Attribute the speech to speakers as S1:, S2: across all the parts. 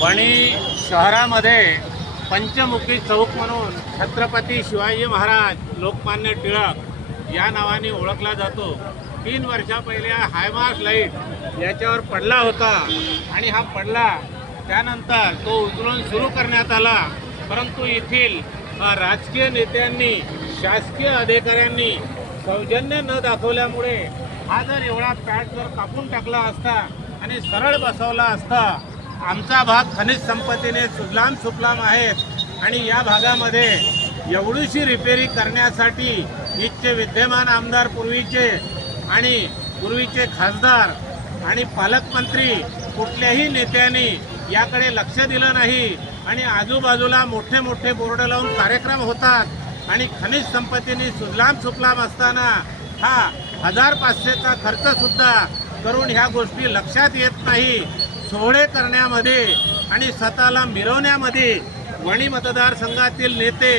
S1: वणी शहरामध्ये पंचमुखी चौक म्हणून छत्रपती शिवाजी महाराज लोकमान्य टिळक या नावाने ओळखला जातो. तीन वर्षा पहिल्या हायमार्स लाइट याच्यावर पडला होता आणि हा पडला त्यानंतर तो उचलून सुरू करण्यात आला. परंतु येथील राजकीय नेत्यांनी शासकीय अधिकाऱ्यांनी सौजन्य न दाखवल्यामुळे हा जर एवढा पॅट जर कापून टाकला असता आणि सरळ बसवला असता आमचा भाग खनिज संपत्तीने सुजलाम सुफलाम आहेत आणि या भागामध्ये एवढीशी रिपेरी करण्यासाठी इथचे विद्यमान आमदार पूर्वीचे आणि पूर्वीचे खासदार आणि पालकमंत्री कुठल्याही नेत्यांनी याकडे लक्ष दिलं नाही. आणि आजूबाजूला मोठे मोठे बोर्ड लावून कार्यक्रम होतात. आणि खनिज संपत्तीने सुजलाम सुफलाम असताना हा हजार पाचशेचा खर्च सुद्धा करून ह्या गोष्टी लक्षात येत नाही. सोहळे करण्यामध्ये आणि स्वतःला मिरवण्यामध्ये वणी मतदारसंघातील नेते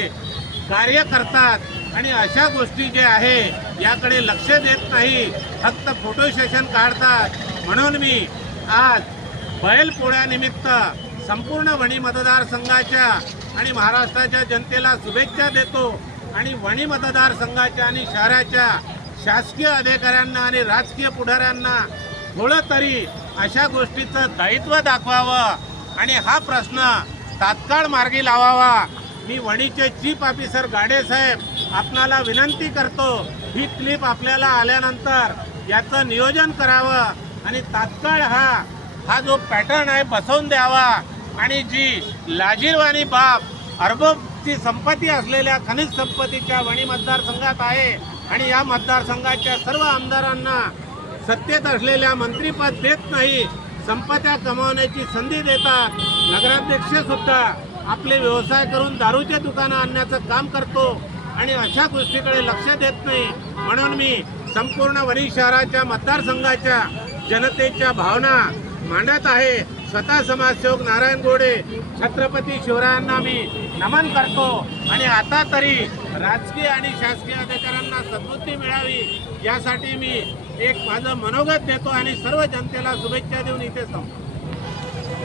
S1: कार्य करतात आणि अशा गोष्टी जे आहे याकडे लक्ष देत नाही. फक्त फोटो सेशन काढतात. म्हणून मी आज बैलपोळ्यानिमित्त संपूर्ण वणी मतदारसंघाच्या आणि महाराष्ट्राच्या जनतेला शुभेच्छा देतो आणि वणी मतदारसंघाच्या आणि शहराच्या शासकीय अधिकाऱ्यांना आणि राजकीय पुढाऱ्यांना थोडं तरी अशा गोष्टीचं दायित्व दाखवावं आणि हा प्रश्न तात्काळ मार्गी लावावा. मी वणीचे चीफ ऑफिसर गाडे साहेब आपणाला विनंती करतो ही क्लिप आपल्याला आल्यानंतर याचं नियोजन करावं आणि तात्काळ हा हा जो पॅटर्न आहे बसवून द्यावा. आणि जी लाजीरवाणी बाब अर्बची संपत्ती असलेल्या खनिज संपत्तीच्या वणी मतदारसंघात आहे आणि या मतदारसंघाच्या सर्व आमदारांना सत्तेत असलेल्या मंत्रीपद देत नाही संपत्त्या कमावण्याची संधी देतात. नगराध्यक्षसुद्धा आपले व्यवसाय करून दारूचे दुकानं आणण्याचं काम करतो आणि अशा गोष्टीकडे लक्ष देत नाही. म्हणून मी संपूर्ण वणी शहराच्या मतदारसंघाच्या जनतेच्या भावना मांडत आहे. स्वतः समाजसेवक नारायण गोडे छत्रपती शिवरायांना मी नमन करतो. आणि आता तरी राजकीय आणि शासकीय अधिकाऱ्यांना सद्बुद्धी मिळावी यासाठी मी एक माझं मनोगत देतो आणि सर्व जनतेला शुभेच्छा देऊन इथे संपतो.